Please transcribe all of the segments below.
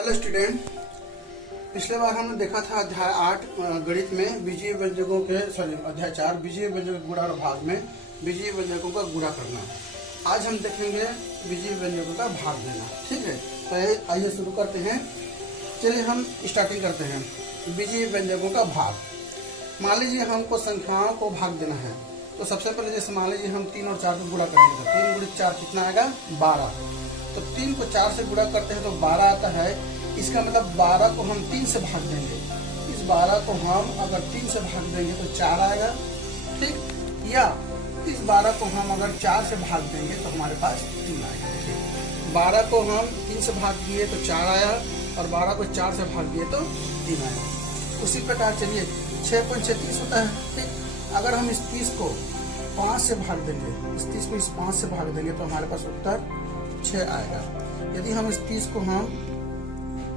Hello student, पिछले बार हमने देखा था अध्याय 8 गणित में बीजीय व्यंजकों के अध्याय 4 बीजीय व्यंजक के गुणा और भाग में बीजीय व्यंजकों का गुणा करना। आज हम देखेंगे बीजीय व्यंजकों का भाग देना। ठीक है, तो आइए शुरू करते हैं। चलिए हम स्टार्टिंग करते हैं। बीजीय व्यंजकों का भाग। मान लीजिए हमको संख्याओं को भाग देना है, तो सबसे पहले जैसे मान लीजिए हम 3 और 4 को गुणा करेंगे तो 3 गुणित 4 कितना आएगा 12। तो 3 को 4 से गुणा करते हैं तो 12 आता है। इसका मतलब 12 को हम 3 से भाग देंगे। इस 12 को हम अगर 3 से भाग देंगे तो 4 आएगा। ठीक, या इस 12 को हम अगर 4 से भाग देंगे तो हमारे पास 3 आएगा। ठीक, 12 को हम 3 से भाग दिए तो 4 आया और 12 को 4 से भाग दिए तो 3 आया। उसी प्रकार चलिए 6 × 6 30 होता है। ठीक, अगर हम इस 30 को 5 से भाग देंगे, इस 30 को इस 5 से भाग देंगे तो हमारे पास उत्तर 6 आएगा। यदि हम इस 30 को हम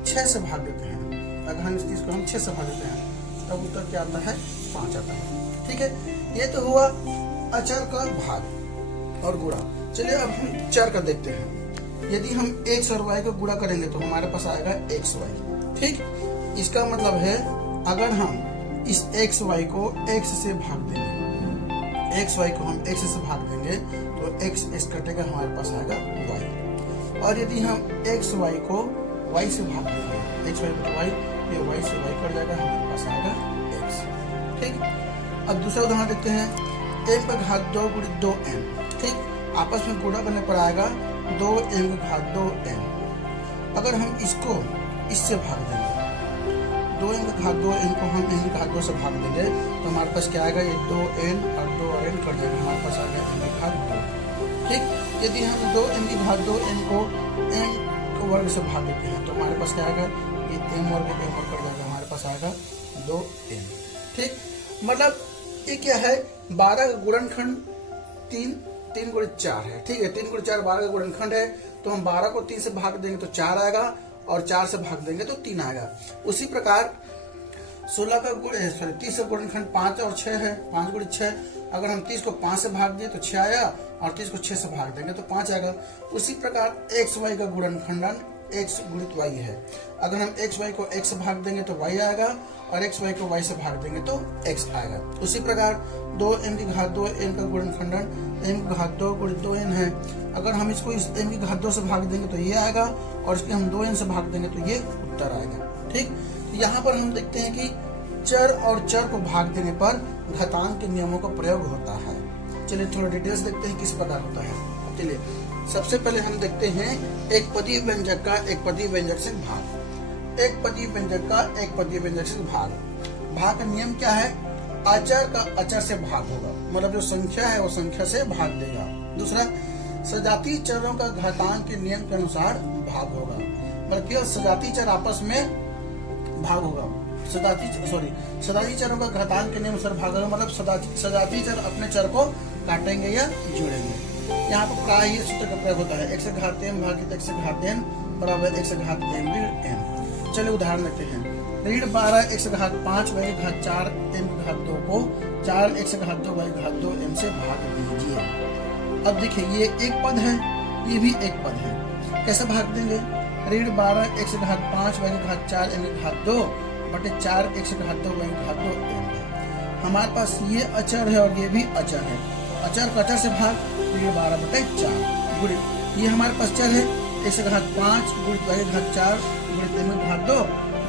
6 से भाग देते हैं, अगर हम इस 30 को हम 6 से भाग देते हैं तब उत्तर क्या आता है 5 आता है। ठीक है, ये तो हुआ अचर का भाग और गुणा। चलिए अब हम चर का देखते हैं। यदि हम x और y को गुणा करेंगे तो हमारे पास आएगा xy। ठीक, इसका मतलब है अगर हम इस xy को x से भाग देंगे, xy को हम x से भाग देंगे तो x कटेगा, हमारे पास आएगा y। और यदि हम xy को y से भाग देंगे, xy बटे y, ये y से y कट जाएगा, हमारे पास आएगा x। ठीक, अब दूसरा उदाहरण देखते हैं। m का घात 2 गुणित 2n। ठीक, आपस में गुणा करने पर आएगा 2m का घात 2n। अगर हम इसको इससे भाग देंगे, 2m का घात 2n को हम n का घात 2 से भाग देंगे तो हमारे पास क्या आएगा, ये 2n और 2 और n कट जाएगा, हमारे पास आ गया n का घात 2। ठीक, यदि हम 2n की घात 2n को n को वर्ग से भाग देते हैं तो हमारे पास क्या आएगा, ये m वर्ग कट जाएगा, हमारे पास आएगा 2n। ठीक, मतलब ये क्या है, 12 का गुणनखंड 3 गुणित 4 है। ठीक है, 3 गुणित 4 12 का गुणनखंड है, तो हम 12 को 3 से भाग देंगे तो 4 आएगा और 4 से भाग देंगे तो 3 आएगा। उसी प्रकार 16 का 30 का गुणनखंड 5 और 6 है, 5 गुणित 6। अगर हम 30 को 5 से भाग दिए तो 6 आया और 30 को 6 से भाग देंगे तो 5 आएगा। उसी प्रकार xy का गुणनखंडन x गुणित y है। अगर हम xy को x से भाग देंगे तो y आएगा और xy को y से भाग देंगे तो x आएगा। उसी प्रकार 2m की घात 2n का गुणनखंडन m की घात 2 गुणित 2n है। अगर हम इसको इस m की घात 2 से भाग देंगे तो ये आएगा और इसके हम 2n से भाग देंगे तो ये उत्तर आएगा। ठीक, तो यहाँ पर हम देखते हैं कि चर और चर को भाग देने पर घातांक के नियमों का प्रयोग होता है। चलिए थोड़ा डिटेल्स देखते हैं किस प्रकार होता है। चलिए सबसे पहले हम देखते हैं एक पदीय व्यंजक का एक पदीय व्यंजक से भाग। एक पदीय व्यंजक का एक पदीय व्यंजक से भाग। भाग का नियम क्या है, अचर का अचर से भाग होगा, मतलब जो संख्या है वो संख्या से भाग देगा। दूसरा, सजातीय चरों का घातांक के नियम के अनुसार भाग होगा, मतलब केवल सजातीय चर आपस में भाग होगा। सजातीय चरों का घातांक के नियम अनुसार भाग होगा, मतलब सजातीय चर अपने चर को काटेंगे या जोड़ेंगे। यहाँ पर प्राय ये सूत्र का प्रयोग होता है, x घात m भागित x घात n बराबर x घात m ऋण n। चलिए उदाहरण लेते हैं। ऋण 12 x घात 5 y घात 4 m घात 2 को 4 x घात 2 y घात 2 m से भाग दीजिए। अब देखिए ये एक पद है, ये भी एक पद है, कैसे भाग देंगे। ऋण 12 x घात 5 y घात 4 m घात 2 बटे 4 x घात 2 y घात 2 m। हमारे पास ये अचर है और ये भी अचर है, अचर का अचर से भाग 12 बटे 4 गुणित ये हमारे पास चर है x घात 5 गुणित y घात 4 गुणित m घात 2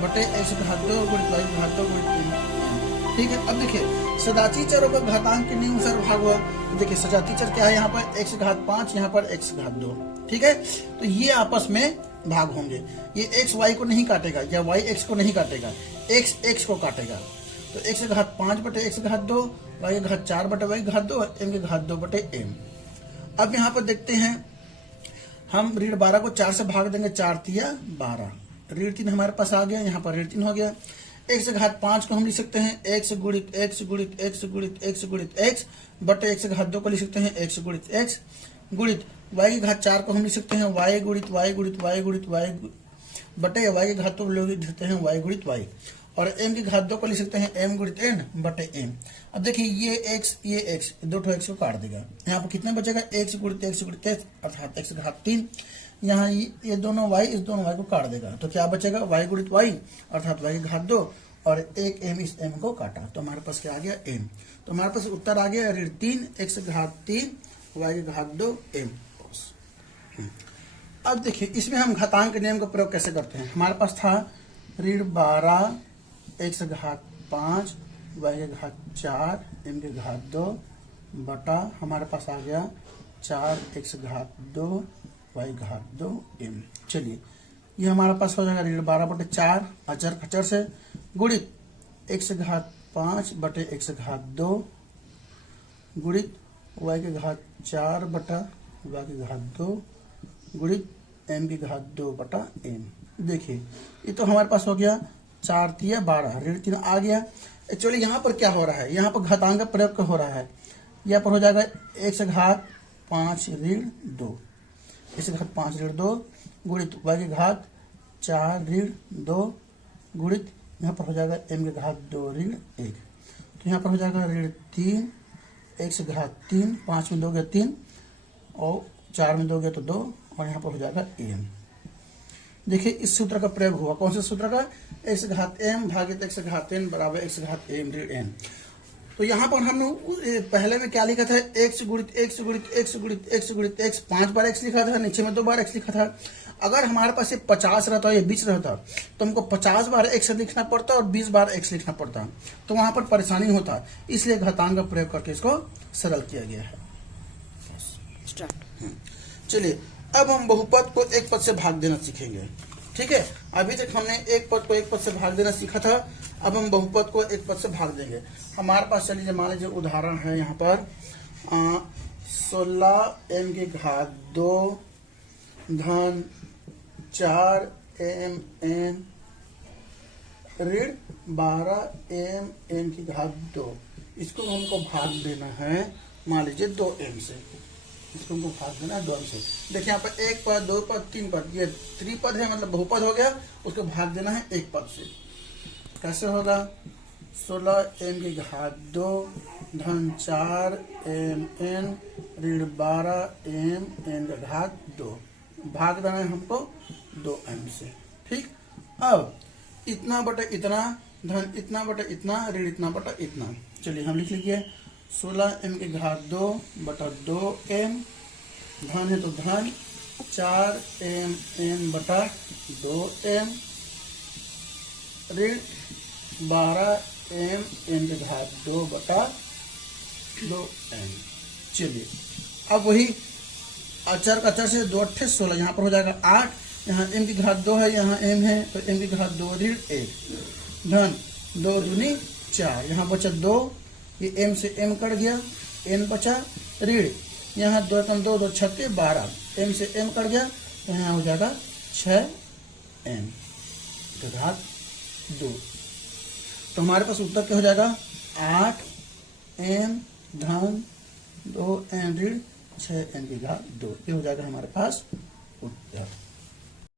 बटे x घात 2 गुणित y घात 2 गुणित m। ठीक है, अब देखिए सजातीय चरों का घातांक के नियम अनुसार भाग हुआ। देखिए सजातीय चर क्या है, यहाँ पर x घात 5, यहाँ पर x घात 2। ठीक है, तो ये आपस में भाग होंगे। ये x y को नहीं काटेगा या y x को नहीं काटेगा, x x को काटेगा। तो x घात 5 बटे x घात 2, y घात 4 बटे y घात 2, m के घात 2 बटे m। अब यहाँ पर देखते हैं, हम ऋण 12 को 4 से भाग देंगे, 4 तिया 12, ऋण 3 हमारे पास आ गया, यहाँ पर ऋण 3 हो गया। x घात 5 को हम लिख सकते हैं x गुणित x गुणित x गुणित x गुणित x बटे x घात 2 को लिख सकते हैं x गुणित x गुणित y की घात 4 को हम लिख सकते हैं y गुणित y गुणित y गुणित y बटे y के घात 2 लिख सकते हैं y गुणित y। और m की घात 2 को लिख सकते हैं m गुणित n बटे m। अब देखिए ये x दो ठो x को काट देगा, यहाँ पर कितना बचेगा x गुणित x अर्थात x घात 3। यहाँ ये दोनों y इस दोनों y को काट देगा, तो क्या बचेगा y गुणित y अर्थात y की घात 2 और एक m इस m को काटा, तो हमारे पास क्या आ गया m। तो हमारे पास उत्तर आ गया ऋण 3 x घात 3 y की घात 2 m। अब देखिए इसमें हम घातांक नियम का प्रयोग कैसे करते हैं। हमारे पास था ऋण 12 x घात 5 y के घात 4 m के घात 2 बटा हमारे पास आ गया 4x घात 2 y घात 2 m। चलिए ये हमारे पास हो जाएगा ऋण 12 बटे 4 अचर खचर से गुणित x घात 5 बटे x घात 2 गुणित y के घात 4 बटा y के घात 2 गुणित m की घात 2 बटा m। देखिए ये तो हमारे पास हो गया 4 3 12 ऋण 3 आ गया। एक्चुअली यहाँ पर क्या हो रहा है, यहाँ पर घातांक का प्रयोग हो रहा है। यहाँ पर हो जाएगा x घात 5 ऋण 2 x घात 5 ऋण 2 गुणित y की घात 4 ऋण 2 गुणित यहाँ पर हो जाएगा m की घात 2 ऋण 1। तो यहाँ पर हो जाएगा ऋण 3 x घात 3 5 में दोगे 3 और 4 में दोगे तो 2 और यहाँ पर हो जाएगा m। देखिए इस सूत्र का प्रयोग हुआ, कौन से सूत्र का, x घात m भागित x घात n बराबर x घात m ऋण n। तो यहाँ पर हम पहले में क्या लिखा था, x गुणित x गुणित x गुणित x गुणित x 5 बार x लिखा था, नीचे में 2 बार x लिखा था। अगर हमारे पास ये 50 रहता या 20 रहता तो हमको 50 बार x लिखना पड़ता और 20 बार x लिखना पड़ता, तो वहां पर परेशानी होता, इसलिए घातांक का प्रयोग करके इसको सरल किया गया है। चलिए अब हम बहुपद को एक पद से भाग देना सीखेंगे। ठीक है, अभी तक हमने एक पद को एक पद से भाग देना सीखा था, अब हम बहुपद को एक पद से भाग देंगे। हमारे पास चलिए मान लीजिए उदाहरण है यहाँ पर 16m की घात 2 धन 4mn ऋण 12mn की घात 2। इसको हमको भाग देना है मान लीजिए 2m से, इसको हमको भाग देना है 2m से। देखिए यहाँ पर एक पद 2 पद 3 पद, ये त्रिपद है मतलब बहुपद हो गया, उसको भाग देना है एक पद से। कैसे होगा, 16m की घात 2 धन 4mn ऋण 12mn की घात 2, भाग देना है हमको 2m से। ठीक, अब इतना बटे इतना धन इतना बटे इतना ऋण इतना बटा इतना। चलिए हम लिख लीजिए 16m की घात 2 बटा 2m धन है तो धन 4mn बटा 2m ऋण 12mn की घात 2 बटा 2m। चलिए अब वही अचर का अचर से 2 अट्ठे 16, यहाँ पर हो जाएगा 8, यहाँ m की घात 2 है, यहाँ m है तो m की घात 2 ऋण 1 धन 2 दूनी 4, यहाँ बचा 2, ये m से m कट गया, n बचा ऋण, यहाँ 2 कम 2 2 छक्के 12, m से m कट गया तो यहाँ हो जाएगा 6m की घात 2। तो हमारे पास उत्तर क्या हो जाएगा 8m धन 2n ऋण 6n की घात 2, ये हो जाएगा हमारे पास उत्तर।